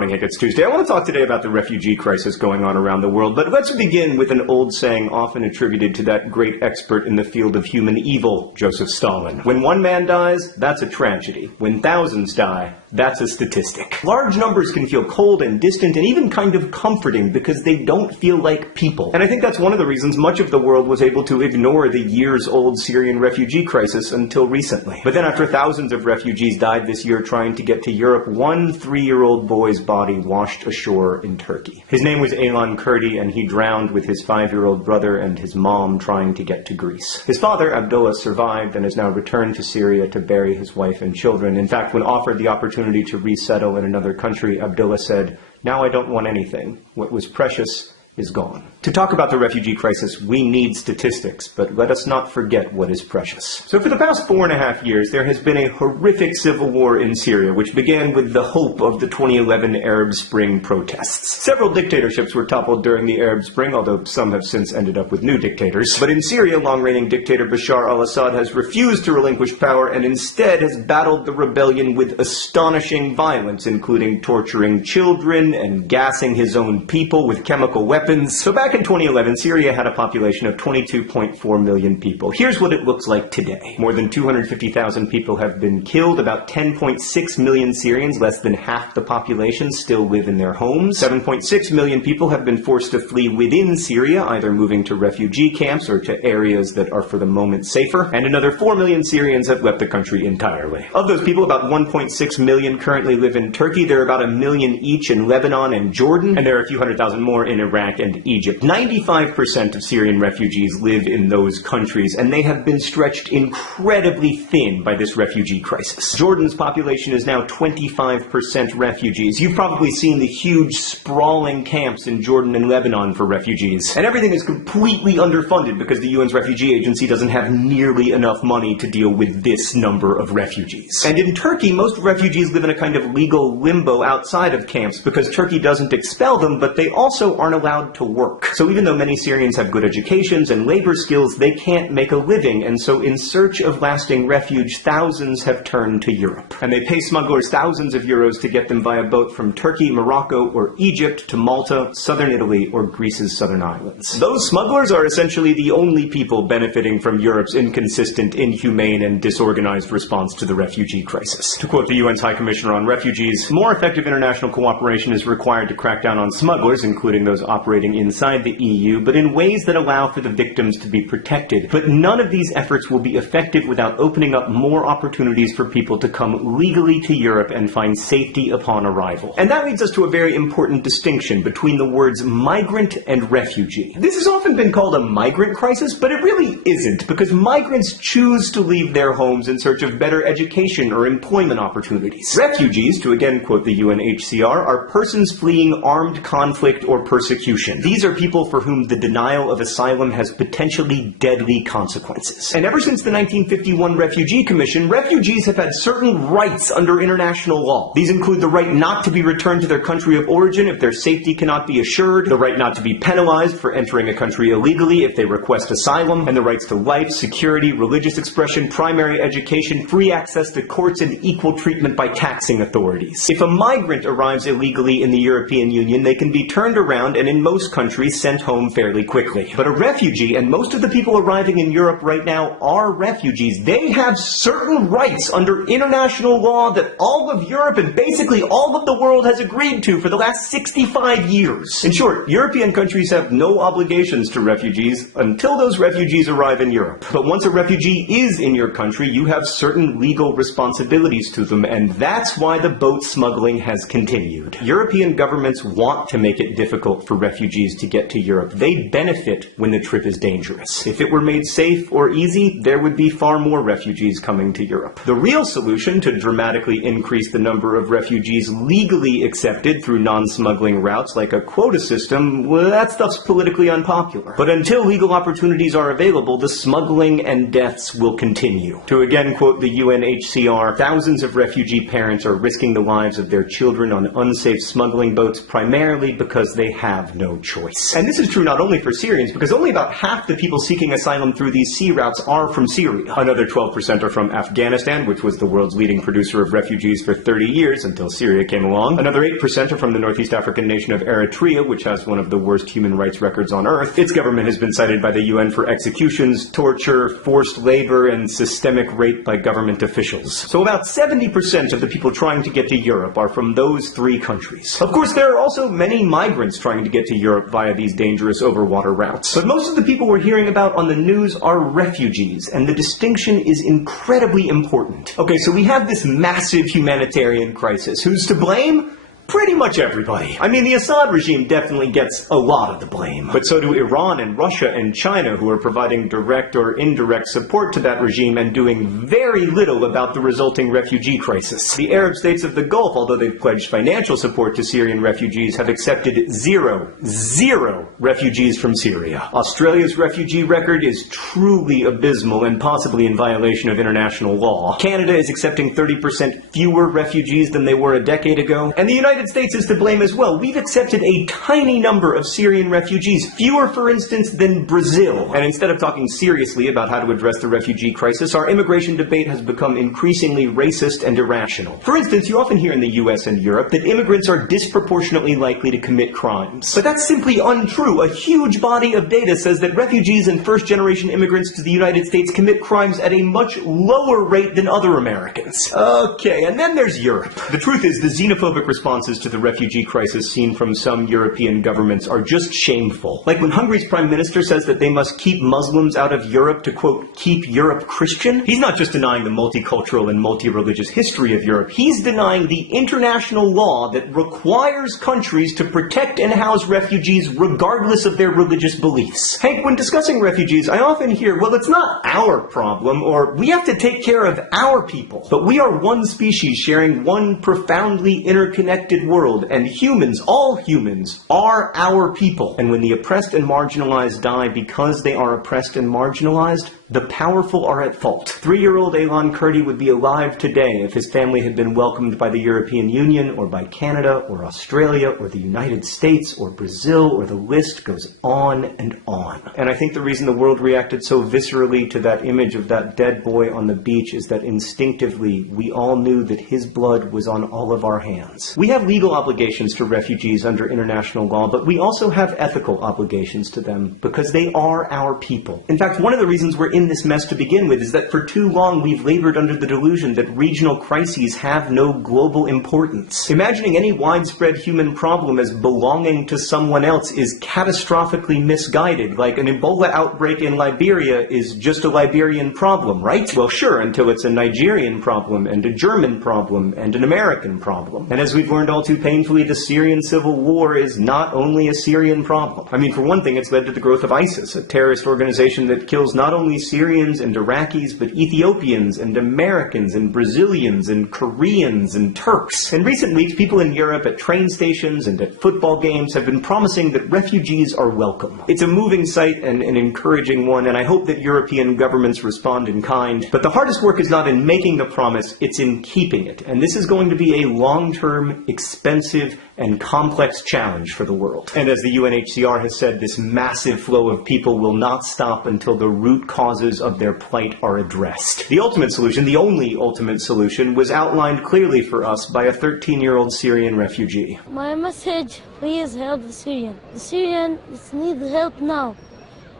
morning, Hank. It's Tuesday. I want to talk today about the refugee crisis going on around the world, but let's begin with an old saying often attributed to that great expert in the field of human evil, Joseph Stalin. When one man dies, that's a tragedy. When thousands die, that's a statistic. Large numbers can feel cold and distant and even kind of comforting because they don't feel like people. And I think that's one of the reasons much of the world was able to ignore the years-old Syrian refugee crisis until recently. But then after thousands of refugees died this year trying to get to Europe, one 3-year-old boy's body washed ashore in Turkey. His name was Aylan Kurdi, and he drowned with his 5-year-old brother and his mom trying to get to Greece. His father, Abdullah, survived and has now returned to Syria to bury his wife and children. In fact, when offered the opportunity to resettle in another country, Abdullah said, "Now I don't want anything. What was precious is gone." To talk about the refugee crisis, we need statistics, but let us not forget what is precious. So for the past 4.5 years, there has been a horrific civil war in Syria, which began with the hope of the 2011 Arab Spring protests. Several dictatorships were toppled during the Arab Spring, although some have since ended up with new dictators. But in Syria, long-reigning dictator Bashar al-Assad has refused to relinquish power and instead has battled the rebellion with astonishing violence, including torturing children and gassing his own people with chemical weapons. So back in 2011, Syria had a population of 22.4 million people. Here's what it looks like today. More than 250,000 people have been killed. About 10.6 million Syrians, less than half the population, still live in their homes. 7.6 million people have been forced to flee within Syria, either moving to refugee camps or to areas that are for the moment safer. And another 4 million Syrians have left the country entirely. Of those people, about 1.6 million currently live in Turkey. There are about 1 million each in Lebanon and Jordan, and there are a few 100,000 more in Iraq and Egypt. 95% of Syrian refugees live in those countries, and they have been stretched incredibly thin by this refugee crisis. Jordan's population is now 25% refugees. You've probably seen the huge, sprawling camps in Jordan and Lebanon for refugees. And everything is completely underfunded because the UN's refugee agency doesn't have nearly enough money to deal with this number of refugees. And in Turkey, most refugees live in a kind of legal limbo outside of camps because Turkey doesn't expel them, but they also aren't allowed to work. So even though many Syrians have good educations and labor skills, they can't make a living, and so in search of lasting refuge, thousands have turned to Europe. And they pay smugglers thousands of euros to get them via boat from Turkey, Morocco, or Egypt to Malta, southern Italy, or Greece's southern islands. Those smugglers are essentially the only people benefiting from Europe's inconsistent, inhumane, and disorganized response to the refugee crisis. To quote the UN's High Commissioner on Refugees, "More effective international cooperation is required to crack down on smugglers, including those operating inside the EU, but in ways that allow for the victims to be protected. But none of these efforts will be effective without opening up more opportunities for people to come legally to Europe and find safety upon arrival." And that leads us to a very important distinction between the words migrant and refugee. This has often been called a migrant crisis, but it really isn't, because migrants choose to leave their homes in search of better education or employment opportunities. Refugees, to again quote the UNHCR, are persons fleeing armed conflict or persecution. These are people for whom the denial of asylum has potentially deadly consequences. And ever since the 1951 Refugee Commission, refugees have had certain rights under international law. These include the right not to be returned to their country of origin if their safety cannot be assured, the right not to be penalized for entering a country illegally if they request asylum, and the rights to life, security, religious expression, primary education, free access to courts, and equal treatment by taxing authorities. If a migrant arrives illegally in the European Union, they can be turned around and in most countries sent home fairly quickly. But a refugee, and most of the people arriving in Europe right now are refugees, they have certain rights under international law that all of Europe and basically all of the world has agreed to for the last 65 years. In short, European countries have no obligations to refugees until those refugees arrive in Europe. But once a refugee is in your country, you have certain legal responsibilities to them, and that's why the boat smuggling has continued. European governments want to make it difficult for refugees to get to Europe. They benefit when the trip is dangerous. If it were made safe or easy, there would be far more refugees coming to Europe. The real solution to dramatically increase the number of refugees legally accepted through non-smuggling routes like a quota system, well, that stuff's politically unpopular. But until legal opportunities are available, the smuggling and deaths will continue. To again quote the UNHCR, thousands of refugee parents are risking the lives of their children on unsafe smuggling boats primarily because they have no no choice. And this is true not only for Syrians, because only about half the people seeking asylum through these sea routes are from Syria. Another 12% are from Afghanistan, which was the world's leading producer of refugees for 30 years until Syria came along. Another 8% are from the Northeast African nation of Eritrea, which has one of the worst human rights records on earth. Its government has been cited by the UN for executions, torture, forced labor, and systemic rape by government officials. So about 70% of the people trying to get to Europe are from those three countries. Of course, there are also many migrants trying to get to Europe via these dangerous overwater routes. But most of the people we're hearing about on the news are refugees, and the distinction is incredibly important. Okay, so we have this massive humanitarian crisis. Who's to blame? Pretty much everybody. I mean, the Assad regime definitely gets a lot of the blame. But so do Iran and Russia and China, who are providing direct or indirect support to that regime and doing very little about the resulting refugee crisis. The Arab states of the Gulf, although they've pledged financial support to Syrian refugees, have accepted zero refugees from Syria. Australia's refugee record is truly abysmal and possibly in violation of international law. Canada is accepting 30% fewer refugees than they were a decade ago. And the United States is to blame as well. We've accepted a tiny number of Syrian refugees, fewer, for instance, than Brazil. And instead of talking seriously about how to address the refugee crisis, our immigration debate has become increasingly racist and irrational. For instance, you often hear in the US and Europe that immigrants are disproportionately likely to commit crimes. But that's simply untrue. A huge body of data says that refugees and first-generation immigrants to the United States commit crimes at a much lower rate than other Americans. Okay, and then there's Europe. The truth is, the xenophobic responses to the refugee crisis seen from some European governments are just shameful. Like when Hungary's prime minister says that they must keep Muslims out of Europe to, quote, keep Europe Christian. He's not just denying the multicultural and multi-religious history of Europe, he's denying the international law that requires countries to protect and house refugees regardless of their religious beliefs. Hank, when discussing refugees, I often hear, well, it's not our problem, or we have to take care of our people. But we are one species sharing one profoundly interconnected world, and humans, all humans, are our people. And when the oppressed and marginalized die because they are oppressed and marginalized, the powerful are at fault. 3-year-old Elan Kurdi would be alive today if his family had been welcomed by the European Union, or by Canada, or Australia, or the United States, or Brazil, or the list goes on and on. And I think the reason the world reacted so viscerally to that image of that dead boy on the beach is that instinctively we all knew that his blood was on all of our hands. We have legal obligations to refugees under international law, but we also have ethical obligations to them because they are our people. In fact, one of the reasons we're in this mess to begin with is that for too long we've labored under the delusion that regional crises have no global importance. Imagining any widespread human problem as belonging to someone else is catastrophically misguided, like an Ebola outbreak in Liberia is just a Liberian problem, right? Well, sure, until it's a Nigerian problem, and a German problem, and an American problem. And as we've learned all too painfully, the Syrian civil war is not only a Syrian problem. I mean, for one thing, it's led to the growth of ISIS, a terrorist organization that kills not only Syrians and Iraqis, but Ethiopians and Americans and Brazilians and Koreans and Turks. In recent weeks, people in Europe at train stations and at football games have been promising that refugees are welcome. It's a moving sight and an encouraging one, and I hope that European governments respond in kind. But the hardest work is not in making the promise, it's in keeping it. And this is going to be a long-term, expensive, and complex challenge for the world. And as the UNHCR has said, this massive flow of people will not stop until the root causes of their plight are addressed. The ultimate solution, the only ultimate solution, was outlined clearly for us by a 13-year-old Syrian refugee. My message, please help the Syrian. The Syrians need help now.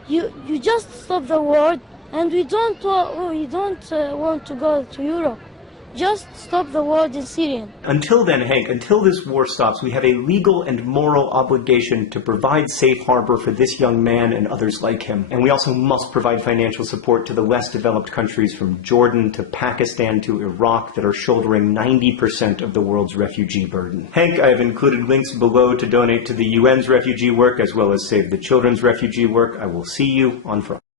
You just stop the war, and we don't want to go to Europe. Just stop the war in Syria. Until then, Hank, until this war stops, we have a legal and moral obligation to provide safe harbor for this young man and others like him. And we also must provide financial support to the less developed countries from Jordan to Pakistan to Iraq that are shouldering 90% of the world's refugee burden. Hank, I have included links below to donate to the UN's refugee work as well as Save the Children's refugee work. I will see you on Friday.